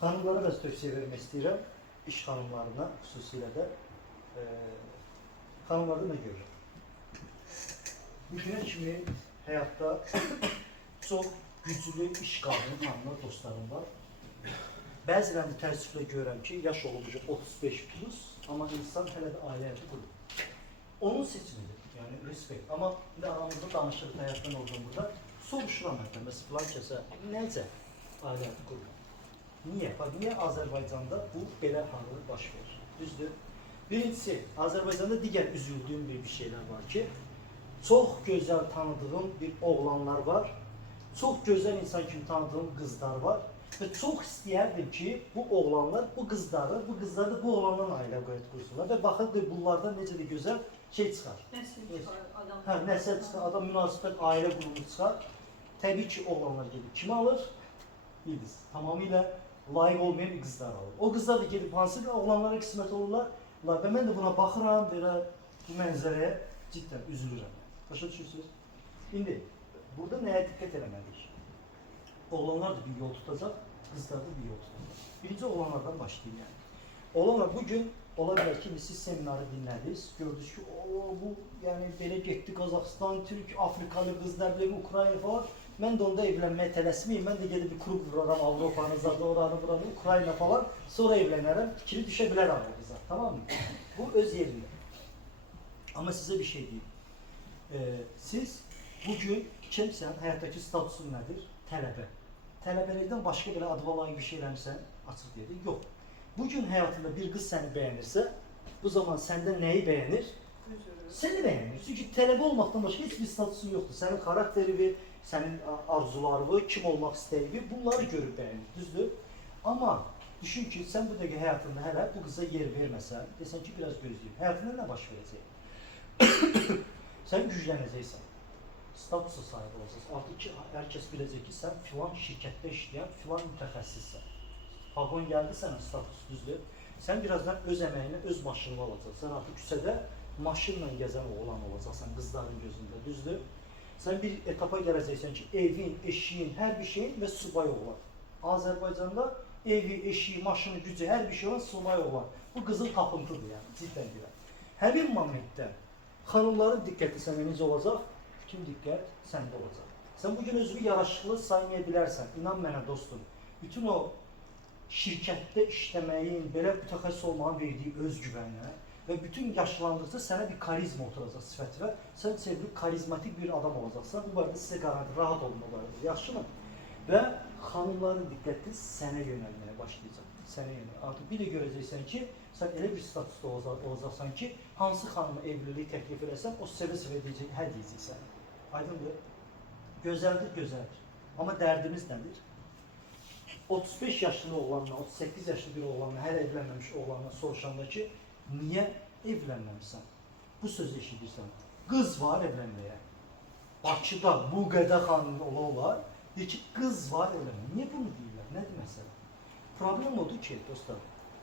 Hanımlara da tövsiye vermek istəyirəm. İş hanımlarına xüsusilə də hanımlarda da görürəm. Bugünə kimi həyatda çox güclü iş qadını hanımlar dostlarım var. Bəzilərini təəssüflə görürəm ki, yaş olub 35 plus, amma insan hələ də ailə həyatı qurur. Onun seçimidir, yəni respekt. Amma indi aramızda danışırıq həyatdan olduğum burada. Soruşuram hətta, məsələn, filan kəsə necə ailə həyatı qurur? Niyə? Bax, niyə Azərbaycanda bu belə hallar baş verir? Düzdür? Birincisi, Azərbaycanda digər üzüldüyüm bir şeyler var ki, çox gözəl tanıdığım bir oğlanlar var, çox gözəl insan kimi tanıdığım qızlar var və çox istəyərdim ki, bu oğlanlar bu qızları da bu oğlandan ailə qursunlar və baxın, bunlardan necə də gözəl şey çıxar. Nəsil çıxar, adam. Hə, nəsil çıxar, adam münasibət, ailə qurumu çıxar. Təbii ki, oğlanlar gelir. Kimi alır? Biliriz. Tamamilə layık olmayan bir qızlar alır. O qızlar da gelip hansı bir oğlanlara qismət olurlar. Və mən də buna baxıram, belə bu mənzərəyə cidden üzülürəm. Başa düşürsünüz? İndi, burada nəyə diqqət eləməliyik? Oğlanlar da bir yol tutacaq, qızlar da bir yol tutacaq. Birinci oğlanlardan başlayayım yani. Oğlanlar bugün ola bilər ki, siz seminarı dinlədiniz, gördünüz ki, bu yani belə getdi Qazaxıstan, Türk, Afrikalı qızlar, Ukrayna falan. Mən də onda evlənməyə tələsməyim, mən də gedib bir klub vuraram, Avropanı zaten, oranı buranı, Ukrayna falan, sonra evlənərəm, fikri düşə bilər ağabeyza, tamam mı? Bu öz yerində. Ama size bir şey diyeyim. Siz bugün kimsən, hayattaki statusun nədir? Tələbə. Tələbəlikdən başqa belə advalayı bir şey eləmirsən, açıq deyək, yox. Bugün həyatında bir qız səni bəyənirsə, bu zaman səndə nəyi bəyənir? Seni beğenir. Çünkü tələbə olmaktan başka hiçbir statusun yoktur. Senin karakteri, senin arzuları, kim olmak isteği, bunları görüp beğenir. Düzdür? Ama düşün ki sen bu dəqiqə həyatında hələ bu kıza yer verməsən, desen ki biraz gözleyip, həyatında ne baş verəcək? Sen güclənəcəksən. Statusa sahip olacaqsın. Artık ki, herkes biləcək ki, sen filan şirkette işleyen, filan mütəxəssissən. Vagon geldi sana status, düzdür? Sen birazdan öz əməyini, öz maşınını alacaqsın. Sen artık küçədə maşınla gəzən oğlan olacaqsan qızların gözündə, düzdür? Sən bir etapa gələcəksən ki, evin, eşiğin, hər bir şeyin və subay oğlan. Azərbaycanda evi, eşiği, maşını, gücü, hər bir şey olan subay oğlan. Bu qızıl tapıntıdır yəni, cidden görə. Həmin momentdə xanımların diqqəti sənə necə olacaq? Bütün diqqət səndə olacaq. Sən bugün özünü yaraşıqlı saymaya bilərsən, inan mənə dostum. Bütün o şirkətdə işləməyin, belə mütəxəssis olmağın verdiyi özgüvənlə ve bütün yaşlandıkça sana bir karizma oturacaq sifətinə. Sen çevrilib karizmatik bir adam olacaqsan. Bu barədə sizə garanti, rahat olun o barədə. Yaxşı mı? Və xanımların diqqəti sənə yönəlməyə başlayacaq. Sənə yönəl. Artıq bir də görəcəksən ki, sən elə bir statusda olacaqsan ki, hansı xanıma evliliyi təklif eləsən, o sevə-sevə deyəcək, hə deyəcəksən. Aydındır? Gözəldir, gözəldir. Amma dərdimiz nədir? 35 yaşlı oğlanla, 38 yaşlı bir oğlanla, hələ evlənməmiş oğlanla soruşanda ki, niye evlənməmişsən? Bu sözü eşidirsən. Qız var evlənməyə. Bakıda bu qədər xanım olar, deyir ki, qız var evlənməyə. Niye bunu deyirlər? Nədir məsələ? Problem odur ki, dostlar,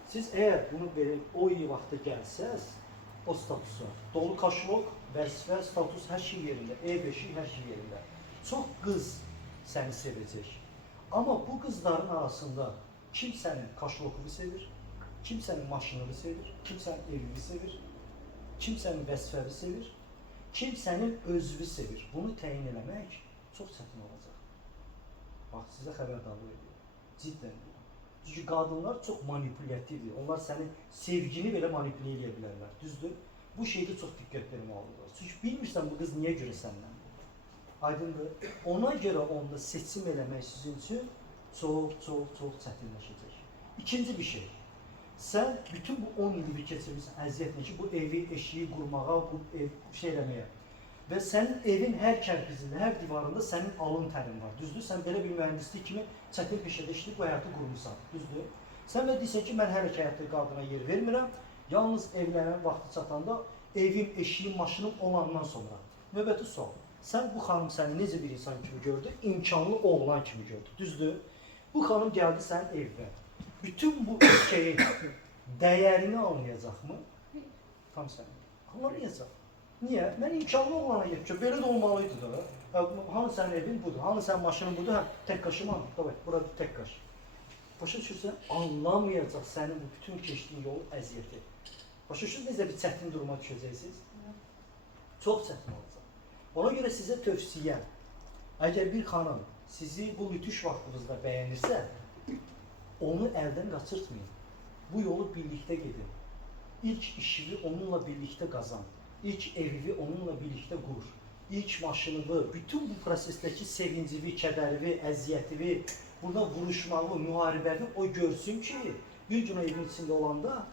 siz eğer bunu verib o iyi vaxta gəlsəz, o statusa, dolu kaşlok, vəzifə, status, hər şey yerində, ev, eşik, hər şey yerində. Çox qız səni sevəcək. Amma bu qızların arasında kim sənin kaşlokunu sevir? Kim sənin maşınını sevir, kim sənin evini sevir, kim sənin vəzifəvi sevir, kim sənin özünü sevir. Bunu təyin eləmək çox çətin olacaq. Bax, sizə xəbərdarlıq edir. Cidden. Çünki qadınlar çox manipülativdir. Onlar sənin sevgini belə manipulə edə bilərlər. Düzdür? Bu şeydə çox diqqət verməlidir. Çünki bilmirsən bu qız niyə görə səndəndir. Aydındır? Ona görə onda seçim eləmək sizin üçün çox çətinləşəcək. İkinci bir şey. Sen bütün bu 10 yılı bir keçirmişsin əziyyətlə ki, bu evi, eşiği qurmağa, bu ev şey eləməyə. Və sənin evin hər kərpizində, hər divarında sənin alın tərin var. Düzdür? Sən belə bir mühəndislik kimi çətin peşədə işləyib bu həyatı qurmuşsan. Düzdür? Sən də deyirsən ki, mən hər iki həyatda qadına yer vermirəm. Yalnız evlənən vaxtı çatanda evim, eşiğim, maşınım olandan sonra. Növbəti sual. Sən bu xanım səni necə bir insan kimi gördü? İmkanlı oğlan kimi gördü. Düzdür? Bu xanım gəldi sənin evdə. Bütün bu şeyin değerini anlayacak mı? Tam sen. Anlamayacak. Niye? Ben imkanlı olana geçiyorum. Böyle de olmalıydı da. Hani senin evin budur, hani sen maşının budur, ha, tek kaşıma. Tabii, burada tek kaş. Başa düşürsən, anlamayacaq sənin bu bütün keçdiyin yol əziyyəti. Başa düşürsünüz, necə bir çətin duruma düşəcəksiniz? Çox çətin olacaq. Ona görə sizə tövsiyəm, əgər bir xanım sizi bu lütüş vaxtınızda bəyənirsə, onu əldən qaçırtmayın. Bu yolu birlikdə gedin. İlk işini onunla birlikdə qazan. İlk evini onunla birlikdə qur. İlk maşınını, bütün bu prosesdəki sevincini, kədərini, əziyyətini, burada vuruşmağı, müharibəni o görsün ki, bir gün evin içində olanda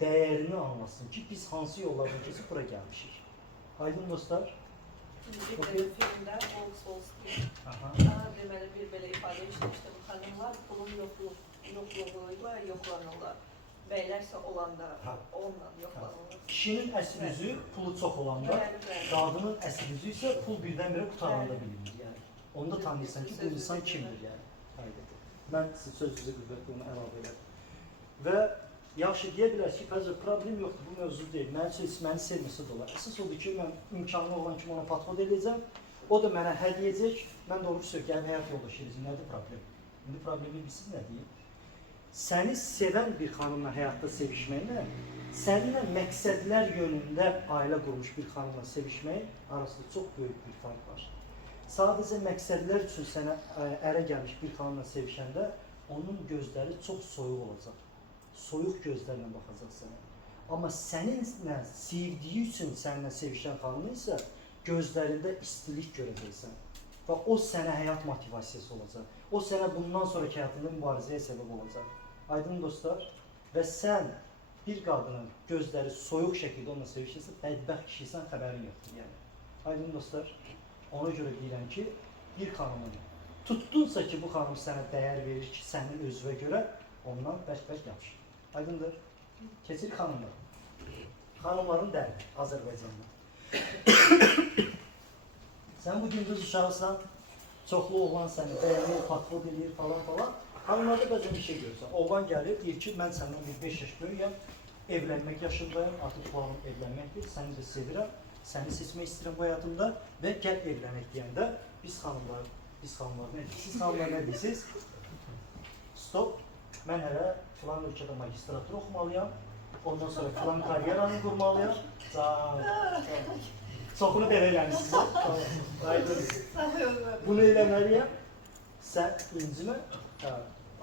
dəyərini anlasın ki, biz hansı yollardan keçib bura gəlmişik. Aydın dostlar? Bir filmdə Volkswagen deməli bir belə ifadə işləmişdi. Bu xanımlar pulun yoxluğuyla yoxlanırlar. Bəylərsə olanda onunla yoxlanırlar. Kişinin əsl üzü pulu çox olanda, qadının əsl üzü isə pul birdən-birə qutaranda bilinir. Yəni, onu da tanıyırsan ki, bu insan kimdir yəni. Mən sözünüzü qüvvətli onu əlavə edirəm. Və yaxşı deyə bilərsiniz ki, Fəzil, problem yoxdur, bu mövzu deyil. Məni sevməsi də olar. Əsas odur ki, mən imkanlı olan kimi ona patron edəcəm. O da mənə hə deyəcək. Mən də onu söyləyəm, həyat yoldaşı edəcəm. Nədir problem? İndi problemi bilsiniz nə deyim? Səni sevən bir xanımla həyatda sevişməklə, səninlə məqsədlər yönündə ailə qurmuş bir xanımla sevişmək arasında çox böyük bir fark var. Sadəcə məqsədlər üçün sənə ərə gəlmiş bir xanımla sevişəndə onun gözləri çox soyuq olacaq. Soyuq gözlərlə baxacaq sənə. Amma səninlə sevdiyi üçün səninlə sevişən xanımın isə gözlərində istilik görəcəksən. Və o sənə həyat motivasiyası olacaq. O sənə bundan sonraki həyatında mübarizəyə səbəb olacaq. Aydın dostlar, və sən bir qadının gözləri soyuq şəkildə onunla sevişirsən, bədbəxt kişiysən, xəbərin yoxdur yəni. Aydın dostlar, ona görə deyirəm ki, bir xanımın tutdunsa ki, bu xanım sənə dəyər verir ki, sənin özünə görə ondan bərk-bərk yapış. Aydındır. Keçir xanımlar. Xanımların dərdi Azərbaycanda. Sən bugün qız uşaqsan, çoxlu oğlan səni bəyənir, patrol edir falan falan. Xanımlarda bəzən bir şey görürsən. Oğlan gəlir, deyir ki, mən səndən bir 5 yaş böyüyəm, evlənmək yaşındayım, artıq planım evlənməkdir, səni də sevirəm, səni seçmək istəyirəm bu həyatımda və gəl evlənək deyəndə biz xanımlar nə deyirsiniz? Siz xanımlar nə deyirsiniz? Stop, mən hələ filan ölkədə magistratura oxumalıyam, ondan sonra filan karyeranı qurmalıyam. Çoxunu belə eləmişsiniz. Bunu eləməliyəm. Sən incimə,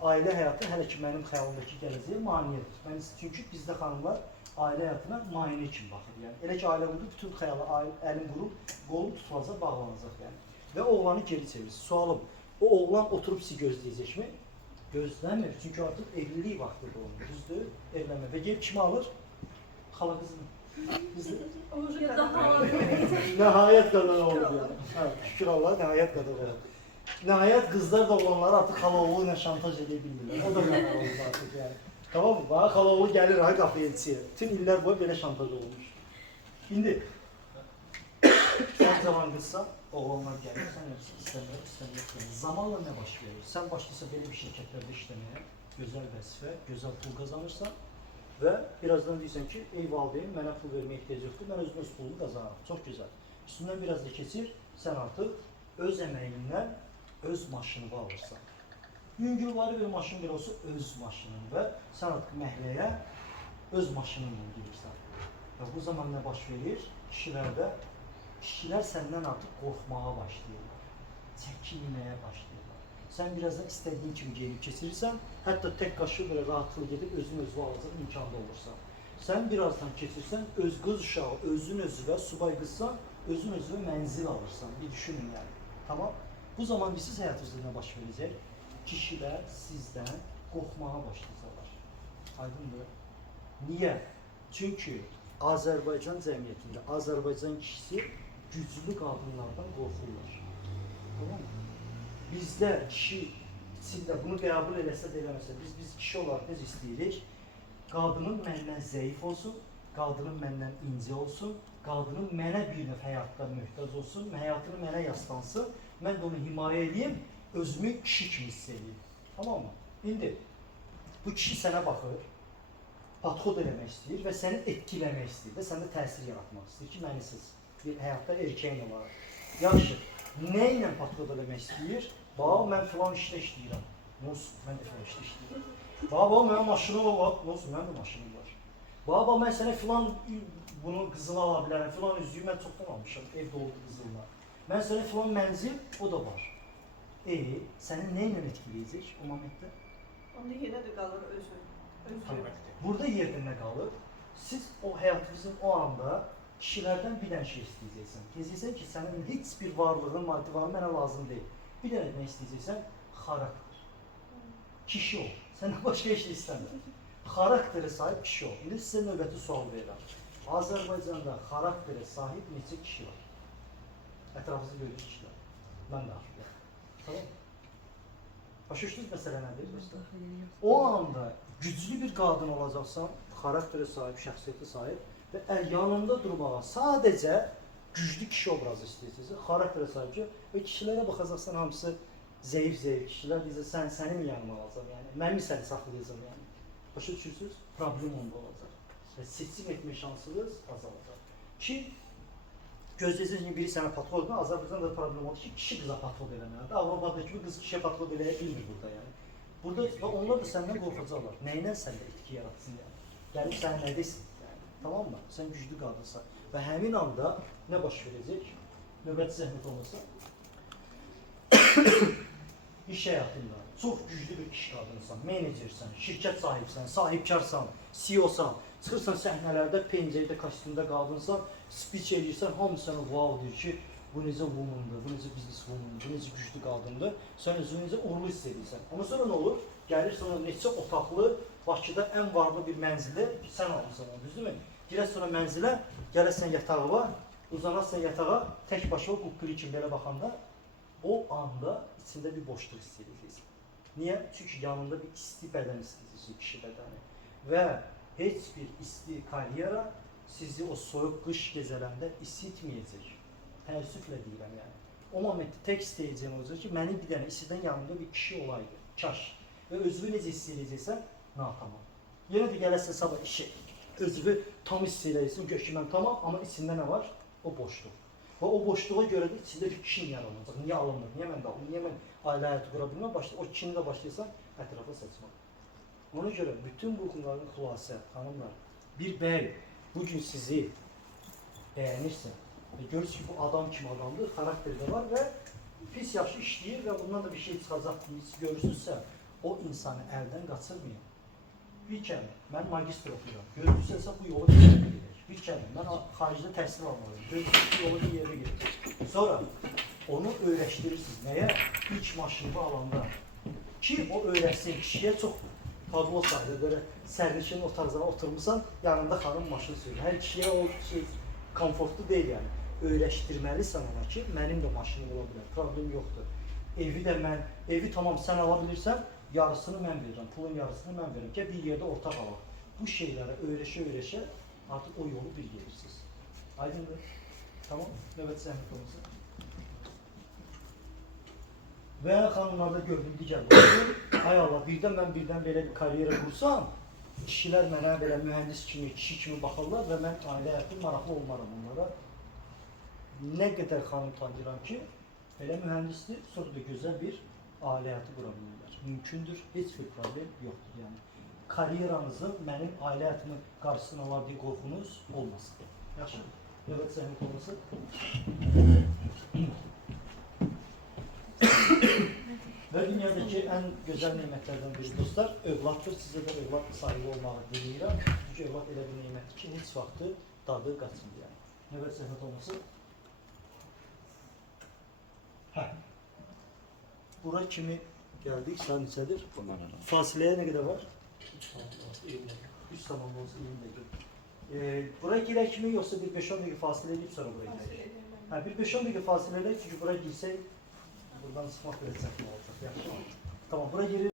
ailə həyatı hələ ki mənim xəyalımdakı gələcəyə maneədir. Çünki bizdə xanımlar ailə həyatına maneə kimi baxır. Yəni, elə ki ailə qurdu, bütün xəyala əlin qurub, qolun tutulacaq, bağlanacaq yəni. Və oğlanı geri çevirir. Sualım, o oğlan oturub sizi gözləyəcəkmi? Gözləmir, çünki artıq evlilik vaxtıdır onun, düzdür, evlənmir. Və gelib kimi alır? Xala qızını. Nəhayət qədər oldu yəni. Şükür Allah, nəhayət qədər oldu. Nəhayət qızlar da oğlanları artıq xalaoğlu ilə şantaj edə bilmirlər. O da mənə oldu artıq yəni. Tamam mı? Bana xalaoğlu gəlir, ay qapıya yetişir. Bütün illər boyu belə şantaj olmuş. İndi, sən zaman qızsan, oğlanlar gəlir, sən istəmir. Zamanla nə baş verir? Sən başlayırsa belə bir şirkətlərdə işləməyə, gözəl vəzifə, gözəl pul qazanırsan və birazdan deyirsən ki, ey valideyn, mənə pul verməyə ehtiyac yoxdur, mən özüm öz pulumu qazanıram. Çox gözəl. Üstündən biraz da keçir, sən artıq öz əməyindən öz maşınını alırsan. Yüngülvari bir maşın bir olsa öz maşının və sən artıq məhləyə öz maşınınla girirsən. Və bu zaman nə baş verir? Kişilər səndən artıq qorxmağa başlayırlar, çəkinməyə başlayırlar. Sən birazdan istədiyin kimi geyinib keçirirsən, hətta tək qaşı belə rahatlığı gedib özün özünü alacaq imkanda olursan. Sən birazdan keçirsən, öz qız uşağı, özün özünə subay qızsan, özün özünə mənzil alırsan. Bir düşünün yəni. Tamam? Bu zaman siz həyatınızda nə baş verəcək? Kişilər sizdən qorxmağa başlayacaqlar. Aydındır. Niyə? Çünki Azərbaycan cəmiyyətində Azərbaycan kişisi güclü qadınlardan qorxurlar. Tamam mı? Bizdə kişi içində bunu qəbul eləsə də eləməsə, biz kişi olaraq biz istəyirik. Qadının məndən zəif olsun, qadının məndən inci olsun, qadının mənə bir növ həyatda möhtac olsun, həyatını mənə yaslansın, mən də onu himayə edeyim, özümü kişi kimi hiss edeyim. Tamam mı? İndi bu kişi sənə baxır, patxod eləmək istəyir və səni etkiləmək istəyir və səndə təsir yaratmaq istəyir ki, mənisiz bir həyatda erkəyin olaraq. Yaxşı, nə ilə patxod eləmək istəyir? Bax, mən filan işdə işləyirəm. Nə olsun, mən də falan işləyirəm. Baba, mənim maşınım var. Nə olsun, mənim də maşınım var. Baba, mən sənə filan bunu qızılı ala bilərəm, filan üzüyü mən çoxdan almışam, evdə oldu qızıllar. Mən sənə filan mənzil, o da var. Səni nə ilə etkiləyəcək o momentdə? Onda yenə də qalır özü. Burada yerdə nə qalır? Siz o həyatınızın o anda kişilərdən bir dənə şey istəyəcəksən. Deyəcəksən ki, sənin heç bir varlığın, maddi varlığın mənə lazım deyil. Bir dənə nə istəyəcəksən? Xarakter. Kişi ol. Səndən başqa heç şey istəmir. Xarakterə sahib kişi ol. İndi sizə növbəti sual verirəm. Azərbaycanda xarakterə sahib neçə kişi var? Ətrafınızda gördüyünüz kişilər. Mən də artıq. Tamam. Başa düşdünüz məsələ nədir dostlar? O anda güclü bir qadın olacaqsan, xarakterə sahib, şəxsiyyətə sahib və yanında durmağa sadəcə güclü kişi obrazı istəyirsən, xarakterə sahib ki, və kişilərə baxacaqsan hamısı zəif kişilər deyəcək, sənin yanıma alacaq, yəni mənim səni saxlayacaq, yəni. Başa düşürsünüz? Problem onda olacaq. Və seçim etmə şansınız azalacaq. Ki, gözləyəcəksiniz ki, biri sənə patron edir, Azərbaycanda da problem oldu ki, kişi qıza patron eləməlidir. Avropadakı bir qız kişiyə patron eləyə bilmir burada, yəni. Burada onlar da səndən qorxacaqlar. Nəyindən səndə etki yaratsın, yəni. Gəlib sən nə desin, yəni. Tamam mı? Sən güclü qadınsan. Və həmin anda nə baş verəcək? Növbəti zəhmət olmasa, iş həyatında çox güclü bir iş qadınsan, menecersən, şirkət sahibsən, sahibkarsan, CEO-san, çıxırsan səhnələrdə, pencəkdə, kostyumda qadınsan, speech edirsən, hamı sənə wow deyir ki, bu necə womandır, bu necə business womandır, bu necə güclü qadındır, sən özünü necə uğurlu hiss edirsən. Amma sonra nə olur? Gəlir sonra neçə otaqlı, Bakıda ən varlı bir mənzili sən alırsan, düzdürmü? Girəsən sonra mənzilə, gələrsən yatağı var, uzanarsan yatağa, tək başına quqquli kimi belə baxanda, o anda içində bir boşluq hiss edəcəksən. Niyə? Çünki yanında bir isti bədən istəyəcəksin, kişi bədəni. Və heç bir isti karyera sizi o soyuq qış gecələrində isitməyəcək. Təəssüflə deyirəm yəni. O momentdə tək istəyəcəyim olacaq ki, mənim bir dənə istidən yanımda bir kişi olaydı, kaş. Və özünü necə hiss edəcəksən? Natamam. Yenə də gələsən sabah işe, özünü tam hiss edəcəksin, gör ki, mən tamam, amma içində nə var? O boşluq. Və o boşluğa görə də içində bir kişi yaranacaq. Niyə alınmır? Niyə mən də alınmır? Niyə mən ailə həyatı qura bilməm? O kişini də başlayırsan ətrafa seçmək. Ona görə bütün bu bunların xülasə, xanımlar, bir bəy bugün sizi bəyənirsə və görürsünüz ki, bu adam kimi adamdır, xarakteri də var və pis yaxşı işləyir və bundan da bir şey çıxacaq deyici görürsünüzsə, o insanı əldən qaçırmayın. Bir kəlmə, mən magistr oxuyuram. Görürsünüzsə bu yolu bir yerə gedək. Bir kəlmə, mən xaricdə təhsil almalıyım. Görürsünüz bu yolu bir yerə gedək. Sonra onu öyrəşdirirsiniz. Nəyə? İlk maşını alanda. Ki o öyrəşsin, kişiyə çox tablo sayılır. Böyle sərnişinin otarzana oturmuşsan, yanında xanım maşını sürür. Hər kişiyə o şey komfortlu deyil yəni. Öyrəşdirməlisən ona ki, mənim də maşınım ola bilər, problem yoxdur. Evi tamam sən ala bilirsən, yarısını mən verirəm, pulun yarısını mən verirəm ki, bir yerdə ortaq alaq. Bu şeylərə öyrəşə artıq o yolu bir gelirsiniz. Aydındır? Tamam, növbəti zəhmət olmasın. Və xanımlarda gördüyüm digər baxın, ay Allah, mən birdən belə bir karyera qursam, kişilər mənə belə mühəndis kimi, kişi kimi baxırlar və mən ailə həyatı maraqlı olmaram onlara. Nə qədər xanım tanıyıram ki, belə mühəndisdir, sonra da gözəl bir ailə həyatı qura bilirlər. Mümkündür, heç bir problem yoxdur yəni. Karyeranızın mənim ailə həyatımın qarşısına alar deyə qorxunuz olmasın. Yaxşı, növbəti zəhmət olmasın. Və dünyadakı ən gözəl nemətlərdən biri dostlar, övladdır. Sizə də övlad sahibi olmağı diləyirəm. Çünki övlad elə bir nemətdir ki, heç vaxtı dadı qaçmır yəni. Növbəti zəhmət olmasın. Bura kimi gəldik, saat neçədir? Fasiləyə nə qədər var? 3 tamam olsa 20 dəqiqə. Bura girək kimi, yoxsa bir 5-10 dəqiqə fasilə edib sonra bura girək? Bir 5-10 dəqiqə fasilə edək, çünki bura girsək, buradan çıxmaq belə çətin olacaq. Tamam, bura girir.